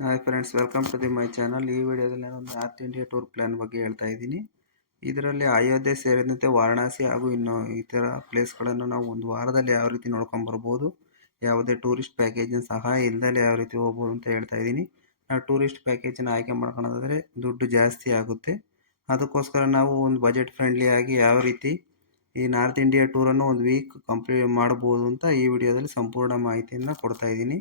Hi friends, welcome to my channel. ಈ ವಿಡಿಯೋದಲ್ಲಿ ನಾನು ನಾರ್ತ್ ಇಂಡಿಯಾ ಟೂರ್ ಪ್ಲಾನ್ ಬಗ್ಗೆ ಹೇಳ್ತಾ ಇದ್ದೀನಿ. ಇದರಲ್ಲಿ ಅಯೋಧ್ಯೆ ಸೇರಿದಂತೆ ವಾರಣಾಸಿ ಹಾಗೂ ಇನ್ನು ಇತರ ಪ್ಲೇಸ್ಗಳನ್ನು ನಾವು ಒಂದು ವಾರದಲ್ಲಿ ಯಾವ ರೀತಿ ನೋಡ್ಕೊಂಡು ಬರ್ಬೋದು, ಯಾವುದೇ ಟೂರಿಸ್ಟ್ ಪ್ಯಾಕೇಜಿನ ಸಹಾಯ ಇಲ್ಲದೆ ಯಾವ ರೀತಿ ಹೋಗ್ಬೋದು ಅಂತ ಹೇಳ್ತಾ ಇದ್ದೀನಿ. ನಾವು ಟೂರಿಸ್ಟ್ ಪ್ಯಾಕೇಜನ್ನು ಆಯ್ಕೆ ಮಾಡ್ಕೊಳ್ಳೋದಾದರೆ ದುಡ್ಡು ಜಾಸ್ತಿ ಆಗುತ್ತೆ. ಅದಕ್ಕೋಸ್ಕರ ನಾವು ಒಂದು ಬಜೆಟ್ ಫ್ರೆಂಡ್ಲಿ ಆಗಿ ಯಾವ ರೀತಿ ಈ ನಾರ್ತ್ ಇಂಡಿಯಾ ಟೂರನ್ನು ಒಂದು ವೀಕ್ ಕಂಪ್ಲೀಟ್ ಮಾಡ್ಬೋದು ಅಂತ ಈ ವಿಡಿಯೋದಲ್ಲಿ ಸಂಪೂರ್ಣ ಮಾಹಿತಿಯನ್ನು ಕೊಡ್ತಾ ಇದ್ದೀನಿ.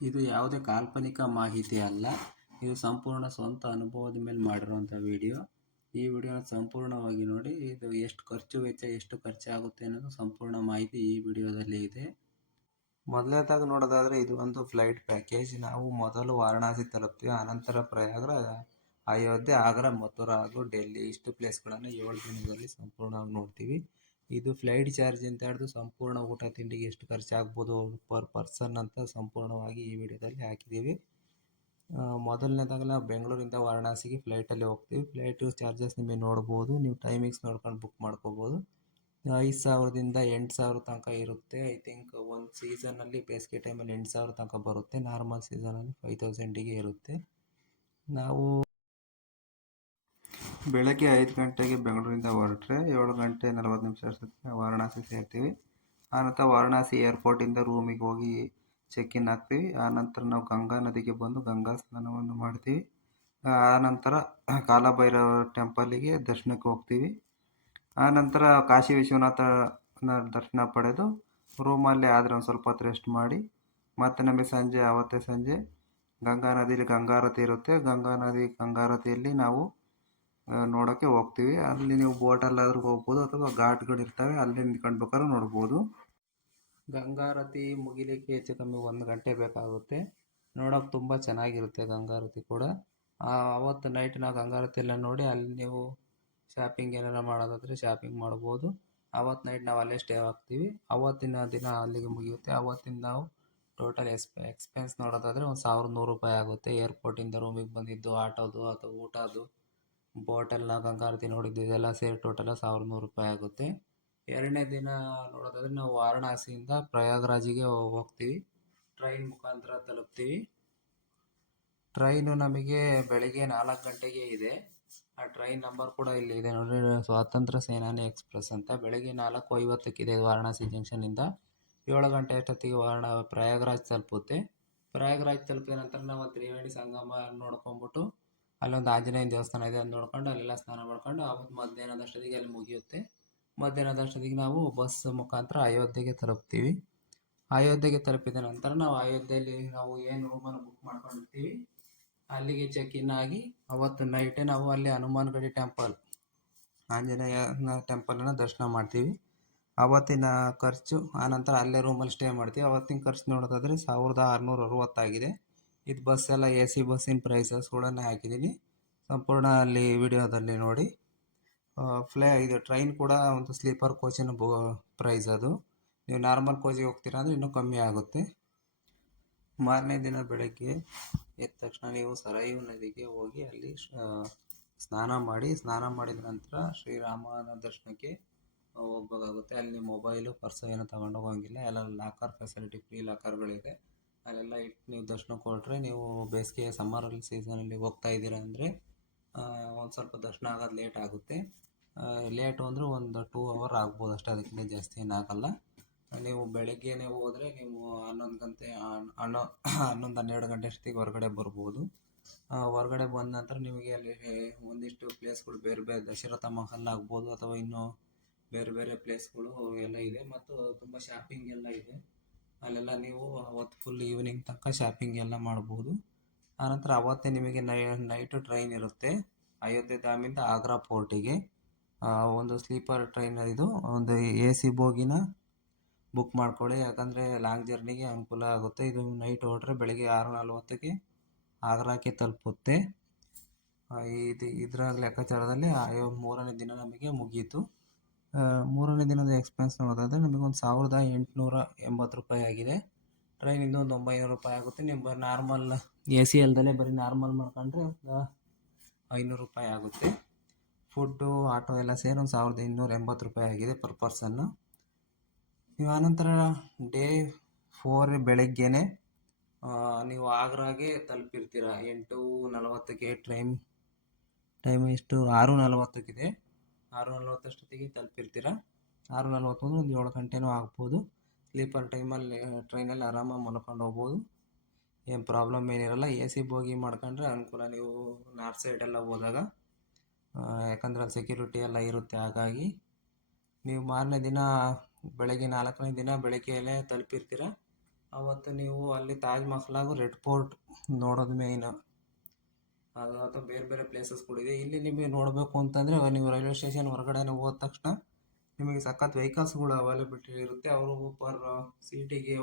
ಇದು ಯಾವುದೇ ಕಾಲ್ಪನಿಕ ಮಾಹಿತಿ ಅಲ್ಲ, ಇದು ಸಂಪೂರ್ಣ ಸ್ವಂತ ಅನುಭವದ ಮೇಲೆ ಮಾಡಿರುವಂಥ ವಿಡಿಯೋ. ಈ ವಿಡಿಯೋನ ಸಂಪೂರ್ಣವಾಗಿ ನೋಡಿ. ಇದು ಎಷ್ಟು ಖರ್ಚು ವೆಚ್ಚ, ಎಷ್ಟು ಖರ್ಚಾಗುತ್ತೆ ಅನ್ನೋದು ಸಂಪೂರ್ಣ ಮಾಹಿತಿ ಈ ವಿಡಿಯೋದಲ್ಲಿ ಇದೆ. ಮೊದಲನೇದಾಗಿ ನೋಡೋದಾದರೆ ಇದು ಒಂದು ಫ್ಲೈಟ್ ಪ್ಯಾಕೇಜ್. ನಾವು ಮೊದಲು ವಾರಣಾಸಿ ತಲುಪ್ತೀವಿ, ಆನಂತರ ಪ್ರಯಾಗ್ರಾಜ್, ಅಯೋಧ್ಯೆ, ಆಗ್ರಾ, ಮಥುರಾ ಹಾಗೂ ಡೆಲ್ಲಿ ಇಷ್ಟು ಪ್ಲೇಸ್ಗಳನ್ನು 7 ದಿನದಲ್ಲಿ ಸಂಪೂರ್ಣವಾಗಿ ನೋಡ್ತೀವಿ. ಇದು ಫ್ಲೈಟ್ ಚಾರ್ಜ್ ಅಂತ ಹಿಡಿದು ಸಂಪೂರ್ಣ ಊಟ ತಿಂಡಿಗೆ ಎಷ್ಟು ಖರ್ಚಾಗ್ಬೋದು ಪರ್ ಪರ್ಸನ್ ಅಂತ ಸಂಪೂರ್ಣವಾಗಿ ಈ ವಿಡಿಯೋದಲ್ಲಿ ಹಾಕಿದ್ದೀವಿ. ಮೊದಲನೇದಾಗಿ ನಾವು ಬೆಂಗಳೂರಿಂದ ವಾರಣಾಸಿಗೆ ಫ್ಲೈಟಲ್ಲಿ ಹೋಗ್ತೀವಿ. ಫ್ಲೈಟು ಚಾರ್ಜಸ್ ನಿಮಗೆ ನೋಡ್ಬೋದು, ನೀವು ಟೈಮಿಂಗ್ಸ್ ನೋಡ್ಕೊಂಡು ಬುಕ್ ಮಾಡ್ಕೋಬೋದು. 5,000ದಿಂದ 8,000 ತನಕ ಇರುತ್ತೆ. ಐ ಥಿಂಕ್ ಒಂದು ಸೀಸನಲ್ಲಿ ಬೇಸಿಗೆ ಟೈಮಲ್ಲಿ 8,000 ತನಕ ಬರುತ್ತೆ. ನಾರ್ಮಲ್ ಸೀಸನಲ್ಲಿ 5,000ಗೆ ಇರುತ್ತೆ. ನಾವು ಬೆಳಗ್ಗೆ 5 ಗಂಟೆಗೆ ಬೆಂಗಳೂರಿಂದ ಹೊರಟ್ರೆ 7 ಗಂಟೆ 40 ನಿಮಿಷ ಅಷ್ಟೊತ್ತಿಗೆ ವಾರಣಾಸಿ ಸೇರ್ತೀವಿ. ಆನಂತರ ವಾರಣಾಸಿ ಏರ್ಪೋರ್ಟಿಂದ ರೂಮಿಗೆ ಹೋಗಿ ಚೆಕ್ ಇನ್ ಆಗ್ತೀವಿ. ಆನಂತರ ನಾವು ಗಂಗಾ ನದಿಗೆ ಬಂದು ಗಂಗಾ ಸ್ನಾನವನ್ನು ಮಾಡ್ತೀವಿ. ಆನಂತರ ಕಾಲಭೈರವ ಟೆಂಪಲಿಗೆ ದರ್ಶನಕ್ಕೆ ಹೋಗ್ತೀವಿ. ಆನಂತರ ಕಾಶಿ ವಿಶ್ವನಾಥನ ದರ್ಶನ ಪಡೆದು ರೂಮಲ್ಲೇ ಆದರೆ ಒಂದು ಸ್ವಲ್ಪ ಹೊತ್ತು ರೆಸ್ಟ್ ಮಾಡಿ ಮತ್ತೆ ನಮಗೆ ಆವತ್ತೇ ಸಂಜೆ ಗಂಗಾ ನದಿಯಲ್ಲಿ ಗಂಗಾರತಿ ಇರುತ್ತೆ. ಗಂಗಾ ನದಿ ಗಂಗಾರತಿಯಲ್ಲಿ ನಾವು ನೋಡೋಕ್ಕೆ ಹೋಗ್ತೀವಿ. ಅಲ್ಲಿ ನೀವು ಬೋಟಲ್ಲಾದ್ರೂ ಹೋಗ್ಬೋದು ಅಥವಾ ಘಾಟ್ಗಳಿರ್ತವೆ, ಅಲ್ಲಿ ನಿಂತ್ಕೊಂಡು ಬೇಕಾದ್ರೂ ನೋಡ್ಬೋದು. ಗಂಗಾರತಿ ಮುಗಿಲಿಕ್ಕೆ ಹೆಚ್ಚು ಕಮ್ಮಿ 1 ಗಂಟೆ ಬೇಕಾಗುತ್ತೆ. ನೋಡೋಕೆ ತುಂಬ ಚೆನ್ನಾಗಿರುತ್ತೆ ಗಂಗಾರತಿ ಕೂಡ. ಅವತ್ತು ನೈಟ್ ನಾವು ಗಂಗಾರತಿ ಎಲ್ಲ ನೋಡಿ ಅಲ್ಲಿ ನೀವು ಶಾಪಿಂಗ್ ಏನಾರ ಮಾಡೋದಾದರೆ ಶಾಪಿಂಗ್ ಮಾಡ್ಬೋದು. ಅವತ್ತು ನೈಟ್ ನಾವು ಅಲ್ಲೇ ಸ್ಟೇ ಆಗ್ತೀವಿ. ಅವತ್ತಿನ ದಿನ ಅಲ್ಲಿಗೆ ಮುಗಿಯುತ್ತೆ. ಅವತ್ತಿನ ನಾವು ಟೋಟಲ್ ಎಕ್ಸ್ಪೆನ್ಸ್ ನೋಡೋದಾದರೆ ಒಂದು 1,100 ರೂಪಾಯಿ ಆಗುತ್ತೆ. ಏರ್ಪೋರ್ಟಿಂದ ರೂಮಿಗೆ ಬಂದಿದ್ದು, ಆಟೋದು ಅಥವಾ ಊಟದ್ದು, ಬೋಟೆಲ್ಲ ಗಂಗಾರತಿ ನೋಡಿದ್ದು ಇದೆಲ್ಲ ಸೇರಿ ಟೋಟಲ್ 1,100 ರೂಪಾಯಿ ಆಗುತ್ತೆ. ಎರಡನೇ ದಿನ ನೋಡೋದಾದರೆ ನಾವು ವಾರಣಾಸಿಯಿಂದ ಪ್ರಯಾಗ್ರಾಜಿಗೆ ಹೋಗ್ತೀವಿ. ಟ್ರೈನ್ ಮುಖಾಂತರ ತಲುಪ್ತೀವಿ. ಟ್ರೈನು ನಮಗೆ ಬೆಳಗ್ಗೆ 4 ಗಂಟೆಗೆ ಇದೆ. ಆ ಟ್ರೈನ್ ನಂಬರ್ ಕೂಡ ಇಲ್ಲಿ ಇದೆ ನೋಡಿ, ಸ್ವಾತಂತ್ರ್ಯ ಸೇನಾನಿ ಎಕ್ಸ್ಪ್ರೆಸ್ ಅಂತ. ಬೆಳಗ್ಗೆ 4:50 ವಾರಣಾಸಿ ಜಂಕ್ಷನಿಂದ 7 ಗಂಟೆ ಅಷ್ಟೊತ್ತಿಗೆ ಪ್ರಯಾಗ್ರಾಜ್ ತಲುಪುತ್ತೆ. ಪ್ರಯಾಗ್ರಾಜ್ ತಲುಪಿದ ನಂತರ ನಾವು ತ್ರಿವೇಣಿ ಸಂಗಮ ನೋಡ್ಕೊಂಡ್ಬಿಟ್ಟು ಅಲ್ಲೊಂದು ಆಂಜನೇಯನ ದೇವಸ್ಥಾನ ಇದೆ, ಅದು ನೋಡ್ಕೊಂಡು ಅಲ್ಲೆಲ್ಲ ಸ್ನಾನ ಮಾಡ್ಕೊಂಡು ಅವತ್ತು ಮಧ್ಯಾಹ್ನದಷ್ಟೊತ್ತಿಗೆ ಅಲ್ಲಿ ಮುಗಿಯುತ್ತೆ. ಮಧ್ಯಾಹ್ನದಷ್ಟೊತ್ತಿಗೆ ನಾವು ಬಸ್ ಮುಖಾಂತರ ಅಯೋಧ್ಯೆಗೆ ತಲುಪ್ತೀವಿ. ಅಯೋಧ್ಯೆಗೆ ತಲುಪಿದ ನಂತರ ನಾವು ಅಯೋಧ್ಯೆಯಲ್ಲಿ ನಾವು ಏನು ರೂಮನ್ನು ಬುಕ್ ಮಾಡ್ಕೊಂಡಿರ್ತೀವಿ ಅಲ್ಲಿಗೆ ಚೆಕ್ ಇನ್ ಆಗಿ ಅವತ್ತು ನೈಟೇ ನಾವು ಅಲ್ಲಿ ಹನುಮಾನ್ ಗಡಿ ಟೆಂಪಲ್, ಆಂಜನೇಯನ ಟೆಂಪಲನ್ನು ದರ್ಶನ ಮಾಡ್ತೀವಿ. ಅವತ್ತಿನ ಖರ್ಚು ಆನಂತರ ಅಲ್ಲೇ ರೂಮಲ್ಲಿ ಸ್ಟೇ ಮಾಡ್ತೀವಿ. ಅವತ್ತಿನ ಖರ್ಚು ನೋಡೋದಾದರೆ 1,660 ಆಗಿದೆ. ಇದು ಬಸ್ ಎಲ್ಲ AC ಬಸ್ಸಿನ ಪ್ರೈಸಸ್ಗಳನ್ನೇ ಹಾಕಿದ್ದೀನಿ, ಸಂಪೂರ್ಣ ಅಲ್ಲಿ ವಿಡಿಯೋದಲ್ಲಿ ನೋಡಿ. ಇದು ಟ್ರೈನ್ ಕೂಡ ಒಂದು ಸ್ಲೀಪರ್ ಕೋಚಿನ ಪ್ರೈಸ್ ಅದು. ನೀವು ನಾರ್ಮಲ್ ಕೋಚಿಗೆ ಹೋಗ್ತೀರಾ ಅಂದರೆ ಇನ್ನೂ ಕಮ್ಮಿ ಆಗುತ್ತೆ. ಮಾರನೇ ದಿನ ಬೆಳಗ್ಗೆ ಎದ್ದ ತಕ್ಷಣ ನೀವು ಸರಯೂ ನದಿಗೆ ಹೋಗಿ ಅಲ್ಲಿ ಸ್ನಾನ ಮಾಡಿದ ನಂತರ ಶ್ರೀರಾಮನ ದರ್ಶನಕ್ಕೆ ಹೋಗ್ಬೇಕಾಗುತ್ತೆ. ಅಲ್ಲಿ ಮೊಬೈಲು ಪರ್ಸು ಏನೂ ತಗೊಂಡು ಹೋಗೋಂಗಿಲ್ಲ. ಎಲ್ಲ ಲಾಕರ್ ಫೆಸಿಲಿಟಿ, ಫ್ರೀ ಲಾಕರ್ಗಳಿದೆ. ಅಲ್ಲೆಲ್ಲ ಇಟ್ಟು ನೀವು ದರ್ಶನಕ್ಕೆ ಹೊರಟ್ರೆ, ನೀವು ಬೇಸಿಗೆ ಸಮ್ಮರಲ್ಲಿ ಸೀಸನಲ್ಲಿ ಹೋಗ್ತಾ ಇದ್ದೀರಾ ಅಂದರೆ ಒಂದು ಸ್ವಲ್ಪ ದರ್ಶನ ಆಗೋದು ಲೇಟ್ ಆಗುತ್ತೆ. ಲೇಟು ಅಂದರೆ ಒಂದು 2 ಅವರ್ ಆಗ್ಬೋದು ಅಷ್ಟೇ, ಅದಕ್ಕಿಂತ ಜಾಸ್ತಿ ಏನಾಗಲ್ಲ. ನೀವು ಬೆಳಗ್ಗೆನೇ ಹೋದರೆ ನೀವು 11 ಗಂಟೆ 11-12 ಗಂಟೆ ಅಷ್ಟೊತ್ತಿಗೆ ಹೊರಗಡೆ ಬರ್ಬೋದು. ಹೊರಗಡೆ ಬಂದ ನಂತರ ನಿಮಗೆ ಅಲ್ಲಿ ಒಂದಿಷ್ಟು ಪ್ಲೇಸ್ಗಳು ಬೇರೆ ಬೇರೆ ದಶರಥ ಮಹಲ್ ಆಗ್ಬೋದು ಅಥವಾ ಇನ್ನೂ ಬೇರೆ ಬೇರೆ ಪ್ಲೇಸ್ಗಳು ಎಲ್ಲ ಇದೆ, ಮತ್ತು ತುಂಬ ಶಾಪಿಂಗ್ ಎಲ್ಲ ಇದೆ. ಅಲ್ಲೆಲ್ಲ ನೀವು ಅವತ್ತು ಫುಲ್ ಈವ್ನಿಂಗ್ ತನಕ ಶಾಪಿಂಗ್ ಎಲ್ಲ ಮಾಡ್ಬೋದು. ಆನಂತರ ಅವತ್ತೇ ನಿಮಗೆ ನೈಟು ಟ್ರೈನ್ ಇರುತ್ತೆ ಅಯೋಧ್ಯೆ ಧಾಮಿಂದ ಆಗ್ರಾ ಪೋರ್ಟಿಗೆ. ಒಂದು ಸ್ಲೀಪರ್ ಟ್ರೈನ್, ಇದು ಒಂದು AC ಬೋಗಿನ ಬುಕ್ ಮಾಡ್ಕೊಳ್ಳಿ, ಯಾಕಂದರೆ ಲಾಂಗ್ ಜರ್ನಿಗೆ ಅನುಕೂಲ ಆಗುತ್ತೆ. ಇದು ನೈಟ್ ಹೊರಟ್ರೆ ಬೆಳಗ್ಗೆ 6:40ಕ್ಕೆ ಆಗ್ರಾಕ್ಕೆ ತಲುಪುತ್ತೆ. ಇದರ ಲೆಕ್ಕಾಚಾರದಲ್ಲಿ 3ನೇ ದಿನ ನಮಗೆ ಮುಗೀತು. 3ನೇ ದಿನದ ಎಕ್ಸ್ಪೆನ್ಸ್ ನೋಡೋದಾದರೆ ನಮಗೆ ಒಂದು 1,880 ರೂಪಾಯಿ ಆಗಿದೆ. ಟ್ರೈನಿಂದ ಒಂದು 900 ರೂಪಾಯಿ ಆಗುತ್ತೆ. ನೀವು ನಾರ್ಮಲ್ AC ಅಲ್ದಲೇ ಬರೀ ನಾರ್ಮಲ್ ಮಾಡ್ಕೊಂಡ್ರೆ ಒಂದು 500 ರೂಪಾಯಿ ಆಗುತ್ತೆ. ಫುಡ್ಡು, ಆಟೋ ಎಲ್ಲ ಸೇರಿ ಒಂದು 1,280 ರೂಪಾಯಿ ಆಗಿದೆ ಪರ್ ಪರ್ಸನ್ನು. ನೀವು ಆನಂತರ ಡೇ 4 ಬೆಳಗ್ಗೆನೇ ನೀವು ಆಗ್ರಾಗೆ ತಲುಪಿರ್ತೀರ. 8:40ಕ್ಕೆ ಟೈಮ್ ಎಷ್ಟು 6:40ಕ್ಕಿದೆ. 6:40 ತಲುಪಿರ್ತೀರ. 6:41 ಒಂದು 7 ಗಂಟೆನೂ ಆಗ್ಬೋದು. ಸ್ಲೀಪರ್ ಟೈಮಲ್ಲಿ ಟ್ರೈನಲ್ಲಿ ಆರಾಮಾಗಿ ಮಲ್ಕೊಂಡು ಹೋಗ್ಬೋದು. ಏನು ಪ್ರಾಬ್ಲಮ್ ಏನಿರಲ್ಲ. ಎ ಸಿ ಬೋಗಿ ಮಾಡ್ಕೊಂಡ್ರೆ ಅನುಕೂಲ ನೀವು ನಾರ್ತ್ ಸೈಡೆಲ್ಲ ಹೋದಾಗ, ಯಾಕಂದರೆ ಅಲ್ಲಿ ಸೆಕ್ಯೂರಿಟಿ ಎಲ್ಲ ಇರುತ್ತೆ. ಹಾಗಾಗಿ ನೀವು ಮಾರನೇ ದಿನ ಬೆಳಗ್ಗೆ 4ನೇ ದಿನ ಬೆಳಗ್ಗೆಯಲ್ಲೇ ತಲುಪಿರ್ತೀರ. ಆವತ್ತು ನೀವು ಅಲ್ಲಿ ತಾಜ್ ಮಹಲ್ ಹಾಗೂ ರೆಡ್ ಫೋರ್ಟ್ ನೋಡೋದು ಮೇಯ್ನು. ಅದು ಅಥವಾ ಬೇರೆ ಬೇರೆ ಪ್ಲೇಸಸ್ಗಳಿದೆ. ಇಲ್ಲಿ ನಿಮಗೆ ನೋಡಬೇಕು ಅಂತಂದರೆ ನೀವು ರೈಲ್ವೆ ಸ್ಟೇಷನ್ ಹೊರಗಡೆ ಹೋದ ತಕ್ಷಣ ನಿಮಗೆ ಸಖತ್ ವೆಹಿಕಲ್ಸ್ಗಳು ಅವೈಲಬಿಲಿಟಿ ಇರುತ್ತೆ. ಅವರು ಪರ್ ಸೀಟಿಗೆ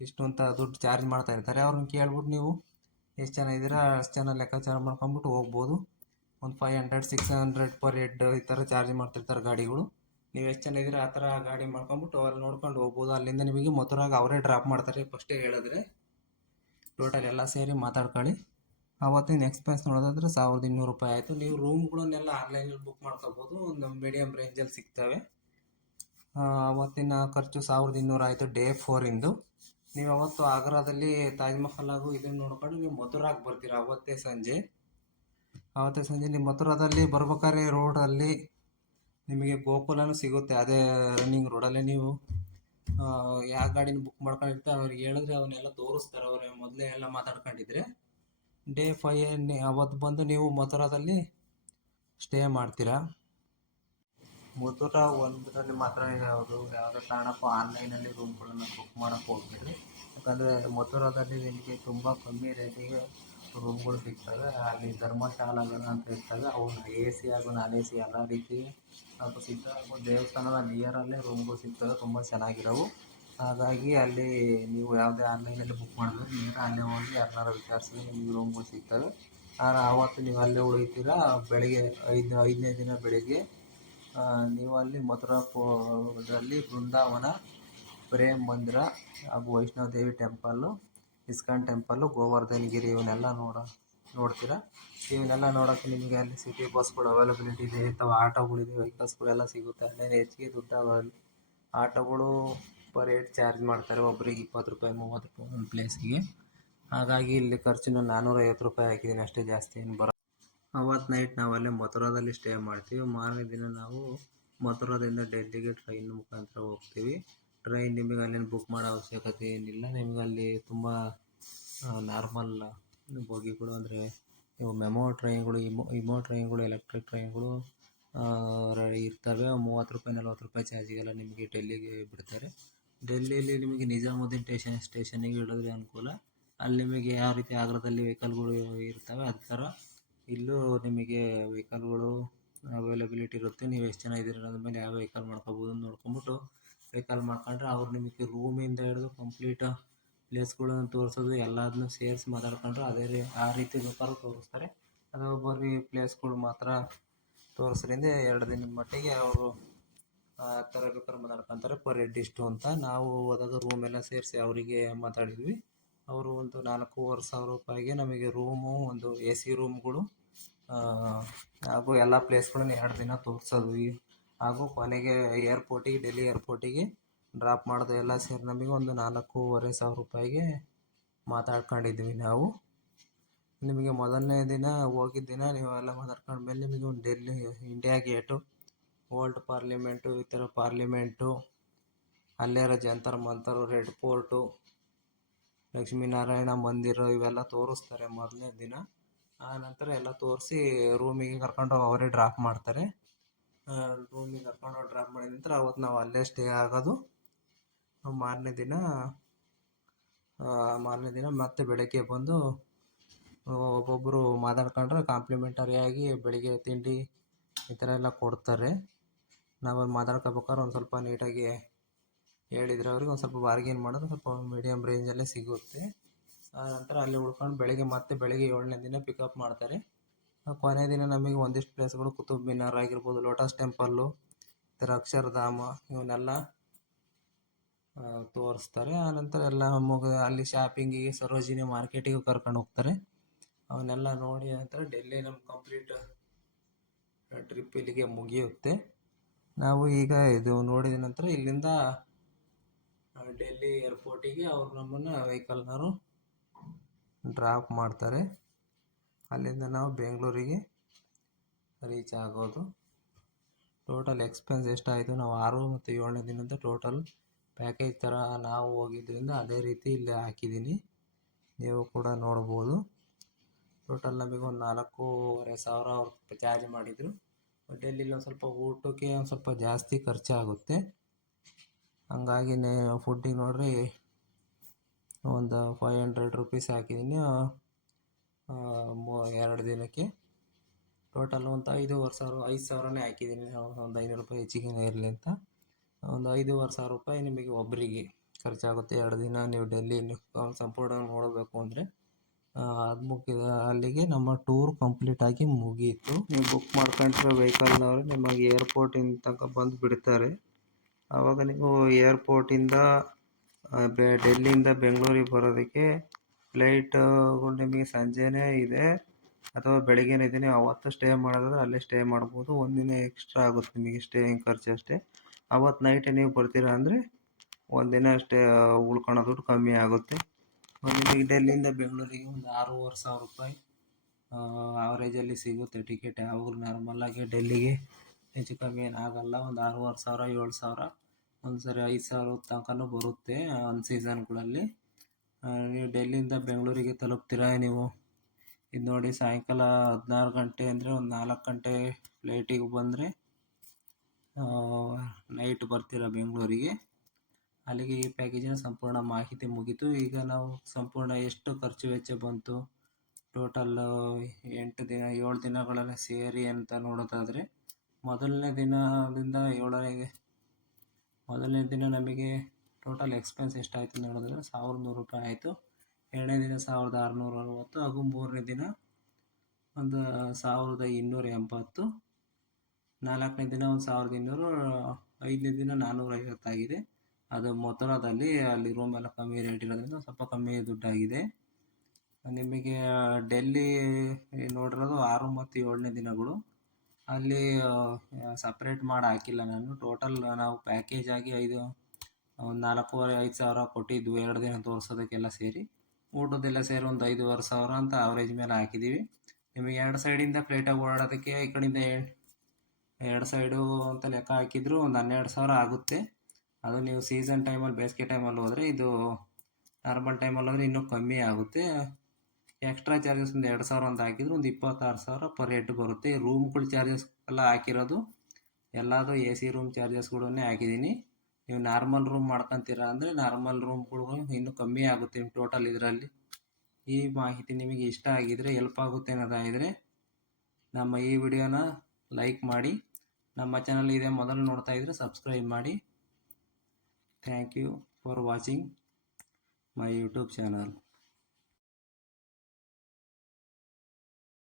ಇಷ್ಟು ಅಂತ ದುಡ್ಡು ಚಾರ್ಜ್ ಮಾಡ್ತಾ ಇರ್ತಾರೆ. ಅವ್ರನ್ನ ಕೇಳ್ಬಿಟ್ಟು ನೀವು ಎಷ್ಟು ಜನ ಇದ್ದೀರಾ ಅಷ್ಟು ಜನ ಲೆಕ್ಕಾಚಾರ ಮಾಡ್ಕೊಂಬಿಟ್ಟು ಹೋಗ್ಬೋದು. ಒಂದು 500 600 ಪರ್ ಹೆಡ್ ಈ ಥರ ಚಾರ್ಜ್ ಮಾಡ್ತಿರ್ತಾರೆ ಗಾಡಿಗಳು. ನೀವು ಎಷ್ಟು ಜನ ಇದ್ದೀರಾ ಆ ಥರ ಗಾಡಿ ಮಾಡ್ಕೊಂಬಿಟ್ಟು ಅಲ್ಲಿ ನೋಡ್ಕೊಂಡು ಹೋಗ್ಬೋದು. ಅಲ್ಲಿಂದ ನಿಮಗೆ ಮಥುರಾಗೆ ಅವರೇ ಡ್ರಾಪ್ ಮಾಡ್ತಾರೆ. ಫಸ್ಟೇ ಹೇಳಿದ್ರೆ ಟೋಟಲ್ ಎಲ್ಲ ಸೇರಿ ಮಾತಾಡ್ಕೊಳ್ಳಿ. ಆವತ್ತಿನ ಎಕ್ಸ್ಪೆನ್ಸ್ ನೋಡೋದಾದ್ರೆ 1200 ರೂಪಾಯಿ ಆಯಿತು. ನೀವು ರೂಮ್ಗಳನ್ನೆಲ್ಲ ಆನ್ಲೈನಲ್ಲಿ ಬುಕ್ ಮಾಡ್ಕೋಬೋದು. ಒಂದು ಮೀಡಿಯಮ್ ರೇಂಜಲ್ಲಿ ಸಿಗ್ತವೆ. ಆವತ್ತಿನ ಖರ್ಚು 1200 ಆಯಿತು ಡೇ 4ಇಂದು. ನೀವು ಅವತ್ತು ಆಗ್ರಾದಲ್ಲಿ ತಾಜ್ ಮಹಲ್ ಹಾಗೂ ಇದನ್ನು ನೋಡ್ಕೊಂಡು ನೀವು ಮಥುರಾಗೆ ಬರ್ತೀರ ಅವತ್ತೇ ಸಂಜೆ ನೀವು ಮಥುರಾದಲ್ಲಿ ಬರ್ಬೇಕಾದ್ರೆ ರೋಡಲ್ಲಿ ನಿಮಗೆ ಗೋಕುಲನೂ ಸಿಗುತ್ತೆ. ಅದೇ ರನ್ನಿಂಗ್ ರೋಡಲ್ಲೇ ನೀವು ಯಾವ ಗಾಡಿನ ಬುಕ್ ಮಾಡ್ಕೊಂಡಿರ್ತಾರೆ ಅವ್ರಿಗೆ ಹೇಳಿದ್ರೆ ಅವನ್ನೆಲ್ಲ ತೋರಿಸ್ತಾರೆ. ಅವರೇ ಮೊದಲೇ ಎಲ್ಲ ಮಾತಾಡ್ಕೊಂಡಿದ್ರೆ. ಡೇ 5 ಅವತ್ತು ಬಂದು ನೀವು ಮಥುರಾದಲ್ಲಿ ಸ್ಟೇ ಮಾಡ್ತೀರಾ. ಮಥುರಾ ಒಂದರಲ್ಲಿ ಮಾತ್ರ ಯಾವುದೇ ಕಾರಣಕ್ಕೂ ಆನ್ಲೈನಲ್ಲಿ ರೂಮ್ಗಳನ್ನು ಬುಕ್ ಮಾಡೋಕ್ಕೆ ಹೋಗ್ಬೇಡ್ರಿ. ಯಾಕಂದರೆ ಮಥುರಾದಲ್ಲಿ ನಿಮಗೆ ತುಂಬ ಕಮ್ಮಿ ರೇಟಿಗೆ ರೂಮ್ಗಳು ಸಿಗ್ತವೆ. ಅಲ್ಲಿ ಧರ್ಮಶಾಲಾಗಳು ಅಂತ ಇರ್ತವೆ. ಅವು ಎ ಸಿ ಹಾಗೂ ನಾನ್ ಎ ಸಿ ಎಲ್ಲ ರೀತಿ ಸಿಗ್ತವೆ. ಹಾಗೂ ದೇವಸ್ಥಾನದ ನಿಯರಲ್ಲೇ ರೂಮ್ಗಳು ಸಿಗ್ತವೆ, ತುಂಬ ಚೆನ್ನಾಗಿರೋವು. ಹಾಗಾಗಿ ಅಲ್ಲಿ ನೀವು ಯಾವುದೇ ಆನ್ಲೈನಲ್ಲಿ ಬುಕ್ ಮಾಡಿದ್ರೆ ನೇರ ಅಲ್ಲೇ ಹೋಗಿ ಯಾರನ್ನಾರು ವಿಚಾರಿಸಿದ್ರೆ ನಿಮಗೆ ರೂಮ್ಗಳು ಸಿಗ್ತವೆ. ಆವತ್ತು ನೀವು ಅಲ್ಲೇ ಉಳಿತೀರ. ಬೆಳಗ್ಗೆ 5ನೇ ದಿನ ಬೆಳಗ್ಗೆ ನೀವು ಅಲ್ಲಿ ಮಥುರಾದಲ್ಲಿ ಬೃಂದಾವನ, ಪ್ರೇಮ್ ಮಂದಿರ ಹಾಗೂ ವೈಷ್ಣೋದೇವಿ ಟೆಂಪಲ್ಲು, ಇಸ್ಕಾನ್ ಟೆಂಪಲ್ಲು, ಗೋವರ್ಧನ್ ಗಿರಿ ಇವನ್ನೆಲ್ಲ ನೋಡ್ತೀರಾ. ಇವನ್ನೆಲ್ಲ ನೋಡೋಕ್ಕೆ ನಿಮಗೆ ಅಲ್ಲಿ ಸಿಟಿ ಬಸ್ಗಳು ಅವೈಲಬಿಲಿಟಿ ಇದೆ, ಅಥವಾ ಆಟೋಗಳಿದೆ, ವೆಹಿಕಲ್ಸ್ಗಳೆಲ್ಲ ಸಿಗುತ್ತೆ. ಅಲ್ಲೇ ಹೆಚ್ಚಿಗೆ ದುಡ್ಡು ಆಟೋಗಳು ಪರ್ ಹೆಡ್ ಚಾರ್ಜ್ ಮಾಡ್ತಾರೆ. ಒಬ್ರಿಗೆ 20 ರೂಪಾಯಿ 30 ರೂಪಾಯಿ ಒಂದು ಪ್ಲೇಸಿಗೆ. ಹಾಗಾಗಿ ಇಲ್ಲಿ ಖರ್ಚು 450 ರೂಪಾಯಿ ಹಾಕಿದ್ದೀನಿ ಅಷ್ಟೇ, ಜಾಸ್ತಿ ಏನು ಬರೋ. ಅವತ್ತು ನೈಟ್ ನಾವು ಅಲ್ಲೇ ಮಥುರಾದಲ್ಲಿ ಸ್ಟೇ ಮಾಡ್ತೀವಿ. ಮಾರನೇ ದಿನ ನಾವು ಮಥುರಾದಿಂದ ಡೆಲ್ಲಿಗೆ ಟ್ರೈನ್ ಮುಖಾಂತರ ಹೋಗ್ತೀವಿ. ಟ್ರೈನ್ ನಿಮಗೆ ಅಲ್ಲೇನು ಬುಕ್ ಮಾಡೋ ಅವಶ್ಯಕತೆ ಏನಿಲ್ಲ. ನಿಮಗೆ ಅಲ್ಲಿ ತುಂಬ ನಾರ್ಮಲ್ ಬೋಗಿಗಳು, ಅಂದರೆ ಇವು ಮೆಮೊ ಟ್ರೈನ್ಗಳು, ಇಮೋ ಟ್ರೈನ್ಗಳು, ಎಲೆಕ್ಟ್ರಿಕ್ ಟ್ರೈನ್ಗಳು ಇರ್ತವೆ. 30 ರೂಪಾಯಿ 40 ರೂಪಾಯಿ ಚಾರ್ಜಿಗೆಲ್ಲ ನಿಮಗೆ ಡೆಲ್ಲಿಗೆ ಬಿಡ್ತಾರೆ. ಡೆಲ್ಲಿಯಲ್ಲಿ ನಿಮಗೆ ನಿಜಾಮುದ್ದೀನ್ ಸ್ಟೇಷನ್ನಿಗೆ ಇಳಿದ್ರೆ ಅನುಕೂಲ. ಅಲ್ಲಿ ನಿಮಗೆ ಯಾವ ರೀತಿ ಆಗ್ರಾದಲ್ಲಿ ವೆಹಿಕಲ್ಗಳು ಇರ್ತವೆ ಅದೇ ಥರ ಇಲ್ಲೂ ನಿಮಗೆ ವೆಹಿಕಲ್ಗಳು ಅವೈಲಬಿಲಿಟಿ ಇರುತ್ತೆ. ನೀವು ಎಷ್ಟು ಜನ ಇದ್ದೀರ ಅನ್ನೋದ್ರ ಮೇಲೆ ಯಾವ ವೆಹಿಕಲ್ ಮಾಡ್ಕೋಬೋದು ನೋಡ್ಕೊಂಬಿಟ್ಟು ವೆಹಿಕಲ್ ಮಾಡ್ಕೊಂಡ್ರೆ ಅವ್ರು ನಿಮಗೆ ರೂಮಿಂದ ಹಿಡಿದು ಕಂಪ್ಲೀಟ್ ಪ್ಲೇಸ್ಗಳನ್ನು ತೋರಿಸೋದು ಎಲ್ಲದನ್ನೂ ಸೇರಿಸಿ ಮಾತಾಡ್ಕೊಂಡ್ರೆ ಆ ರೀತಿ ಬೇಕಾದ್ರೂ ತೋರಿಸ್ತಾರೆ. ಅದು ಬರೀ ಪ್ಲೇಸ್ಗಳು ಮಾತ್ರ ತೋರಿಸ್ರಿಂದ 2 ದಿನದ ಮಟ್ಟಿಗೆ ಅವರು ಆ ಥರ ಬೇಕಾದ್ರೆ ಮಾತಾಡ್ಕೊತಾರೆ. ಪರ್ ಹೆಡ್ ಇಷ್ಟು ಅಂತ. ನಾವು ಹೋದಾಗ ರೂಮೆಲ್ಲ ಸೇರಿಸಿ ಅವರಿಗೆ ಮಾತಾಡಿದ್ವಿ. ಅವರು ಒಂದು 4,500 ರೂಪಾಯಿಗೆ ನಮಗೆ ರೂಮು, ಒಂದು ಎ ಸಿ ರೂಮ್ಗಳು ಹಾಗೂ ಎಲ್ಲ ಪ್ಲೇಸ್ಗಳನ್ನು 2 ದಿನ ತೋರಿಸೋದು. ಹಾಗೂ ಕೊನೆಗೆ ಡೆಲ್ಲಿ ಏರ್ಪೋರ್ಟಿಗೆ ಡ್ರಾಪ್ ಮಾಡೋದು ಎಲ್ಲ ಸೇರಿ ನಮಗೆ ಒಂದು 4,500 ರೂಪಾಯಿಗೆ ಮಾತಾಡ್ಕೊಂಡಿದ್ವಿ ನಾವು. ನಿಮಗೆ ಮೊದಲನೇ ದಿನ ಹೋಗಿದ್ದ ದಿನ ನೀವೆಲ್ಲ ಮಾತಾಡ್ಕೊಂಡ್ಮೇಲೆ ನಿಮಗೆ ಒಂದು Delhi India gate, old parliament, ಈ ಥರ ಪಾರ್ಲಿಮೆಂಟು, ಅಲ್ಲೇ ಇರೋ ಜಂತರ್ ಮಂತರು, ರೆಡ್ ಫೋರ್ಟು, ಲಕ್ಷ್ಮೀನಾರಾಯಣ ಮಂದಿರ ಇವೆಲ್ಲ ತೋರಿಸ್ತಾರೆ ಮೊದಲನೇ ದಿನ. ಆ ನಂತರ ಎಲ್ಲ ತೋರಿಸಿ ರೂಮಿಗೆ ಕರ್ಕೊಂಡೋಗಿ ಅವರೇ ಡ್ರಾಪ್ ಮಾಡ್ತಾರೆ. ರೂಮಿಗೆ ಕರ್ಕೊಂಡೋಗಿ ಡ್ರಾಪ್ ಮಾಡಿದ ನಂತರ ಅವತ್ತು ನಾವು ಅಲ್ಲೇ ಸ್ಟೇ ಆಗೋದು. ಮಾರನೇ ದಿನ ಮತ್ತೆ ಬೆಳಗ್ಗೆ ಬಂದು ಒಬ್ಬೊಬ್ಬರು ಮಾತಾಡ್ಕೊಂಡ್ರೆ ಕಾಂಪ್ಲಿಮೆಂಟರಿಯಾಗಿ ಬೆಳಿಗ್ಗೆ ತಿಂಡಿ ಈ ಥರ ಎಲ್ಲ ಕೊಡ್ತಾರೆ. ನಾವು ಮಾತಾಡ್ಕೋಬೇಕಾದ್ರೆ ಒಂದು ಸ್ವಲ್ಪ ನೀಟಾಗಿ ಹೇಳಿದರೆ ಅವ್ರಿಗೆ ಒಂದು ಸ್ವಲ್ಪ ಬಾರ್ಗೇನ್ ಮಾಡೋದು ಸ್ವಲ್ಪ ಮೀಡಿಯಮ್ ರೇಂಜಲ್ಲೇ ಸಿಗುತ್ತೆ. ಆ ನಂತರ ಅಲ್ಲಿ ಉಳ್ಕೊಂಡು ಬೆಳಗ್ಗೆ 7ನೇ ದಿನ ಪಿಕಪ್ ಮಾಡ್ತಾರೆ. ಕೊನೆಯ ದಿನ ನಮಗೆ ಒಂದಿಷ್ಟು ಪ್ಲೇಸ್ಗಳು ಕುತುಬ್ ಮಿನಾರ್ ಆಗಿರ್ಬೋದು, ಲೋಟಸ್ ಟೆಂಪಲ್ಲು, ಈ ಥರ ಅಕ್ಷರಧಾಮ ಇವನ್ನೆಲ್ಲ ತೋರಿಸ್ತಾರೆ. ಆನಂತರ ಎಲ್ಲ ಅಲ್ಲಿ ಶಾಪಿಂಗಿಗೆ ಸರೋಜಿನಿ ಮಾರ್ಕೆಟಿಗೆ ಕರ್ಕೊಂಡು ಹೋಗ್ತಾರೆ. ಅವನ್ನೆಲ್ಲ ನೋಡಿ ನಂತರ ಡೆಲ್ಲಿ ನಮ್ಮ ಕಂಪ್ಲೀಟ್ ಟ್ರಿಪ್ ಇಲ್ಲಿಗೆ ಮುಗಿಯುತ್ತೆ. ನಾವು ಈಗ ಇದು ನೋಡಿದ ನಂತರ ಇಲ್ಲಿಂದ ಡೆಲ್ಲಿ ಏರ್ಪೋರ್ಟಿಗೆ ಅವ್ರು ನಮ್ಮನ್ನು ವೆಹಿಕಲ್ನವರು ಡ್ರಾಪ್ ಮಾಡ್ತಾರೆ. ಅಲ್ಲಿಂದ ನಾವು ಬೆಂಗಳೂರಿಗೆ ರೀಚ್ ಆಗೋದು. ಟೋಟಲ್ ಎಕ್ಸ್ಪೆನ್ಸ್ ಎಷ್ಟಾಯಿತು, ನಾವು 6 ಮತ್ತು 7ನೇ ದಿನದ ಟೋಟಲ್ ಪ್ಯಾಕೇಜ್ ಥರ ನಾವು ಹೋಗಿದ್ದರಿಂದ ಅದೇ ರೀತಿ ಇಲ್ಲಿ ಹಾಕಿದ್ದೀನಿ, ನೀವು ಕೂಡ ನೋಡ್ಬೋದು. ಟೋಟಲ್ ನಮಗೆ ಒಂದು 4,500 ಅವ್ರು ಚಾರ್ಜ್ ಮಾಡಿದರು. ಡೆಲ್ಲಿಲಿ ಒಂದು ಸ್ವಲ್ಪ ಊಟಕ್ಕೆ ಒಂದು ಸ್ವಲ್ಪ ಜಾಸ್ತಿ ಖರ್ಚಾಗುತ್ತೆ. ಹಂಗಾಗಿ ಫುಡ್ಡಿಗೆ ನೋಡ್ರಿ ಒಂದು 500 ರುಪೀಸ್ ಹಾಕಿದ್ದೀನಿ 2 ದಿನಕ್ಕೆ. ಟೋಟಲ್ ಒಂದು 5,500ನೇ ಹಾಕಿದ್ದೀನಿ. ಒಂದು 500 ರೂಪಾಯಿ ಹೆಚ್ಚಿಗೆ ಇರಲಿ ಅಂತ ಒಂದು 5,500 ರೂಪಾಯಿ ನಿಮಗೆ ಒಬ್ಬರಿಗೆ ಖರ್ಚಾಗುತ್ತೆ. 2 ದಿನ ನೀವು ಡೆಲ್ಲಿ ಸಂಪೂರ್ಣ ನೋಡಬೇಕು ಅಂದರೆ. ಅದು ಮುಗಿದ ಅಲ್ಲಿಗೆ ನಮ್ಮ ಟೂರ್ ಕಂಪ್ಲೀಟ್ ಆಗಿ ಮುಗೀತು. ನೀವು ಬುಕ್ ಮಾಡ್ಕೊಂಡ್ರೆ ವೆಹಿಕಲ್ನವರು ನಿಮಗೆ ಏರ್ಪೋರ್ಟಿನ ತನಕ ಬಂದು ಬಿಡ್ತಾರೆ. ಆವಾಗ ನೀವು ಏರ್ಪೋರ್ಟಿಂದ ಡೆಲ್ಲಿಯಿಂದ ಬೆಂಗಳೂರಿಗೆ ಬರೋದಕ್ಕೆ ಫ್ಲೈಟ್ಗಳು ನಿಮಗೆ ಸಂಜೆನೇ ಇದೆ ಅಥವಾ ಬೆಳಿಗ್ಗೆನೇ ಇದೆ. ನೀವು ಅವತ್ತು ಸ್ಟೇ ಮಾಡೋದಾದ್ರೆ ಅಲ್ಲೇ ಸ್ಟೇ ಮಾಡ್ಬೋದು. ಒಂದಿನ ಎಕ್ಸ್ಟ್ರಾ ಆಗುತ್ತೆ ನಿಮಗೆ ಸ್ಟೇಯಿಂಗ್ ಖರ್ಚು ಅಷ್ಟೇ. ಅವತ್ತು ನೈಟೇ ನೀವು ಬರ್ತೀರಾ ಅಂದರೆ ಒಂದಿನ ಅಷ್ಟೇ ಉಳ್ಕೊಳ್ಳೋ ದುಡ್ಡು ಕಮ್ಮಿ ಆಗುತ್ತೆ. ನಿಮಗೆ ಡೆಲ್ಲಿಯಿಂದ ಬೆಂಗಳೂರಿಗೆ ಒಂದು 6,500 ರೂಪಾಯಿ ಆವ್ರೇಜಲ್ಲಿ ಸಿಗುತ್ತೆ ಟಿಕೆಟ್. ಯಾವಾಗಲೂ ನಾರ್ಮಲಾಗಿ ಡೆಲ್ಲಿಗೆ ಹೆಚ್ಚು ಕಮ್ಮಿ ಏನಾಗಲ್ಲ. ಒಂದು 6,500 7,000 ಒಂದು ಸರಿ 5,000 ತನಕನೂ ಬರುತ್ತೆ ಅನ್ ಸೀಸನ್ಗಳಲ್ಲಿ. ನೀವು ಡೆಲ್ಲಿಯಿಂದ ಬೆಂಗಳೂರಿಗೆ ತಲುಪ್ತೀರಾ. ನೀವು ಇದು ನೋಡಿ ಸಾಯಂಕಾಲ 16 ಗಂಟೆ ಅಂದರೆ ಒಂದು 4 ಗಂಟೆ ಫ್ಲೈಟಿಗೆ ಬಂದರೆ ನೈಟ್ ಬರ್ತೀರಾ ಬೆಂಗಳೂರಿಗೆ. ಅಲ್ಲಿಗೆ ಈ ಪ್ಯಾಕೇಜಿನ ಸಂಪೂರ್ಣ ಮಾಹಿತಿ ಮುಗೀತು. ಈಗ ನಾವು ಸಂಪೂರ್ಣ ಎಷ್ಟು ಖರ್ಚು ವೆಚ್ಚ ಬಂತು, ಟೋಟಲ್ 7 ದಿನಗಳೆಲ್ಲ ಸೇರಿ ಅಂತ ನೋಡೋದಾದರೆ ಮೊದಲನೇ ದಿನ ನಮಗೆ ಟೋಟಲ್ ಎಕ್ಸ್ಪೆನ್ಸ್ ಎಷ್ಟಾಯಿತು ಅಂತ ನೋಡಿದ್ರೆ 1,100 ರೂಪಾಯಿ ಆಯಿತು. 2ನೇ ದಿನ 1,660 ಹಾಗೂ 3ನೇ ದಿನ ಒಂದು 1,280, 4ನೇ ದಿನ ಒಂದು 1,200, 5ನೇ ದಿನ 450 ಆಗಿದೆ. ಅದು ಮಥುರಾದಲ್ಲಿ ಅಲ್ಲಿ ರೂಮ್ ಎಲ್ಲ ಕಮ್ಮಿ ರೇಟ್ ಇರೋದ್ರಿಂದ ಸ್ವಲ್ಪ ಕಮ್ಮಿ ದುಡ್ಡಾಗಿದೆ. ನಿಮಗೆ ಡೆಲ್ಲಿ ನೋಡಿರೋದು 6 ಮತ್ತು 7ನೇ ದಿನಗಳು. ಅಲ್ಲಿ ಸಪ್ರೇಟ್ ಮಾಡಿ ಹಾಕಿಲ್ಲ ನಾನು. ಟೋಟಲ್ ನಾವು ಪ್ಯಾಕೇಜ್ ಆಗಿ 4,500 ಕೊಟ್ಟಿದ್ದು 2 ದಿನ ತೋರಿಸೋದಕ್ಕೆಲ್ಲ ಸೇರಿ. ಊಟದೆಲ್ಲ ಸೇರಿ ಒಂದು 5,500 ಅಂತ ಆವ್ರೇಜ್ ಮೇಲೆ ಹಾಕಿದ್ದೀವಿ. ನಿಮಗೆ 2 ಸೈಡಿಂದ ಫ್ಲೈಟಾಗಿ ಓಡಾಡೋದಕ್ಕೆ ಈ ಕಡೆಯಿಂದ 2 ಸೈಡು ಅಂತ ಲೆಕ್ಕ ಹಾಕಿದ್ರು ಒಂದು 12,000 ಆಗುತ್ತೆ. ಅದು ನೀವು ಸೀಸನ್ ಟೈಮಲ್ಲಿ ಬೇಸಿಗೆ ಟೈಮಲ್ಲಿ ಹೋದರೆ, ಇದು ನಾರ್ಮಲ್ ಟೈಮಲ್ಲಿ ಹೋದರೆ ಇನ್ನೂ ಕಮ್ಮಿ ಆಗುತ್ತೆ. ಎಕ್ಸ್ಟ್ರಾ ಚಾರ್ಜಸ್ ಒಂದು 2,000 ಅಂತ ಹಾಕಿದ್ರು ಒಂದು 26,000 ಪರ್ ಹೆಡ್ ಬರುತ್ತೆ. ರೂಮ್ಗಳ ಚಾರ್ಜಸ್ ಎಲ್ಲ ಹಾಕಿರೋದು ಎಲ್ಲದು AC ರೂಮ್ ಚಾರ್ಜಸ್ಗಳನ್ನೇ ಹಾಕಿದ್ದೀನಿ. ನೀವು ನಾರ್ಮಲ್ ರೂಮ್ ಮಾಡ್ಕೊತೀರಾ ಅಂದರೆ ನಾರ್ಮಲ್ ರೂಮ್ಗಳು ಇನ್ನೂ ಕಮ್ಮಿ ಆಗುತ್ತೆ ನಿಮ್ಮ ಟೋಟಲ್ ಇದರಲ್ಲಿ. ಈ ಮಾಹಿತಿ ನಿಮಗೆ ಇಷ್ಟ ಆಗಿದರೆ, ಹೆಲ್ಪ್ ಆಗುತ್ತೆ ಅನ್ನೋದಾದರೆ ನಮ್ಮ ಈ ವಿಡಿಯೋನ ಲೈಕ್ ಮಾಡಿ. ನಮ್ಮ ಚಾನಲ್ ಇದೆ ಮೊದಲು ನೋಡ್ತಾ ಇದ್ದರೆ ಸಬ್ಸ್ಕ್ರೈಬ್ ಮಾಡಿ. Thank you for watching my YouTube channel.